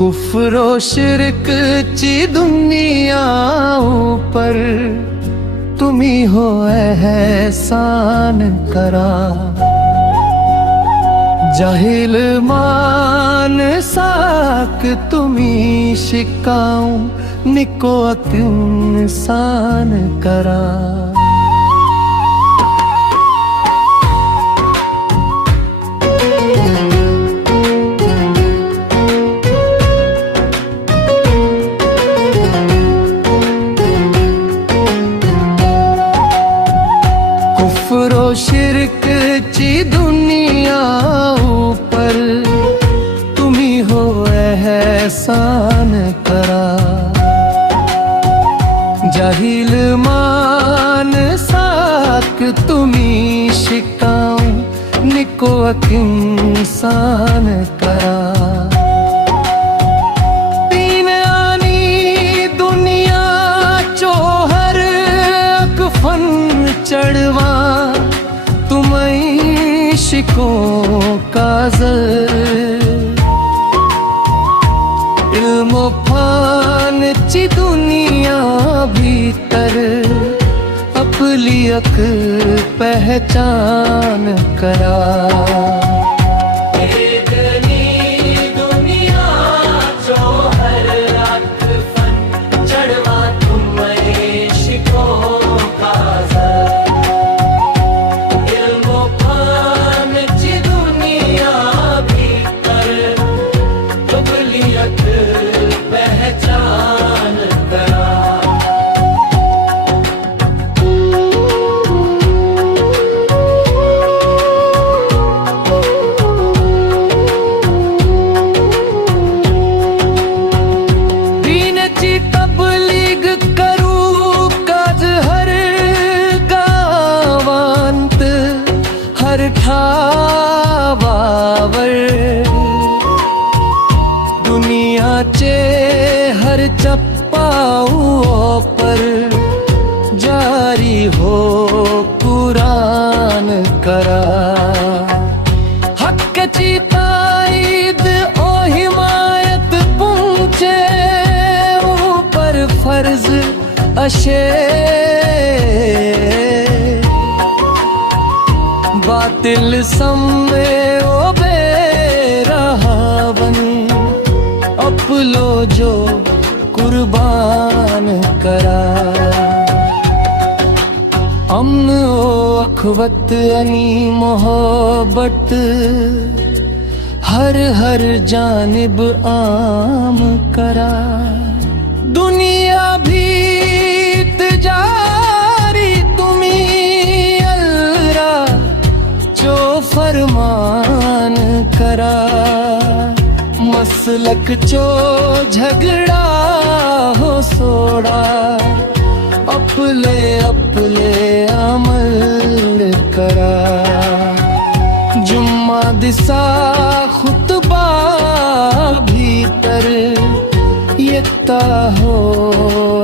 कुफ्रो शिरक ची दुनिया ऊपर तुम्ही हो एहसान करा। जाहिल मान साक तुम्ही शिकाऊ निको इंसान करा। कुफ्रो शिरक ची दुनिया ऊपर तुम्ही हो एहसान करा। जाहिल मान साक तुम्ही शिकाऊ निको इंसान करा। तीन आनी दुनिया चो हर अकफन चढ़वा तुम्हें शिको काजल। इल्मो फान ची दुनिया भीतर अपली अक पहचान करा। तबलीग करूं काज हर गावांत हर ठावावर। दुनिया चे हर चप्पाऊ पर जारी हो कुरान करा। हक ची ताईद ओ हिमायत पहुंचे फर्ज अशे। बातिल सम्मे ओ बेरहावन अपलो जो कुर्बान करा। अमन ओ अखवत अनी मोहब्बत हर हर जानिब आम करा। दुनिया भीत जारी तुम्ही अल्लाह जो फरमान करा। मसलक चो झगड़ा हो सोड़ा अपले अपले अमल करा। जुम्मा दिसा खुतबा भीतर यत्ता हो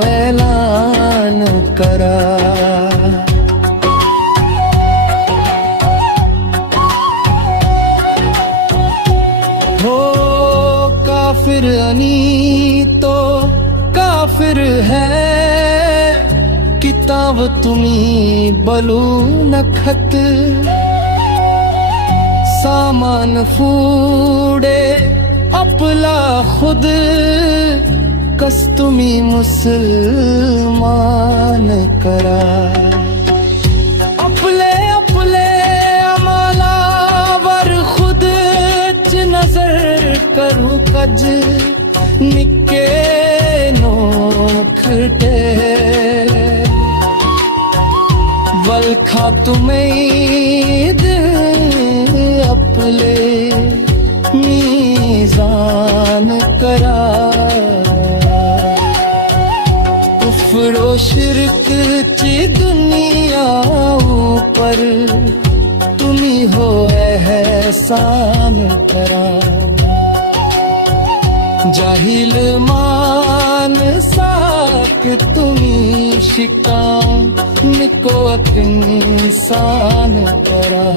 ऐलान करा। हो काफिर अनी तो काफिर है किताब तुम्ही बलू नखत। सामान फूडे अपला खुद कस तुम्ही मुसलमान करा। अपले अपले अमलावर खुद च नजर करूं कज निके नोखटे। वलखा तुम्हें अपले मीज़ान करा। कुफ्रो शिरक ची दुनिया ऊपर तुम्ही हो एहसान करा। जाहिल मान साक तुम्ही शिकाऊ निको इंसान करा।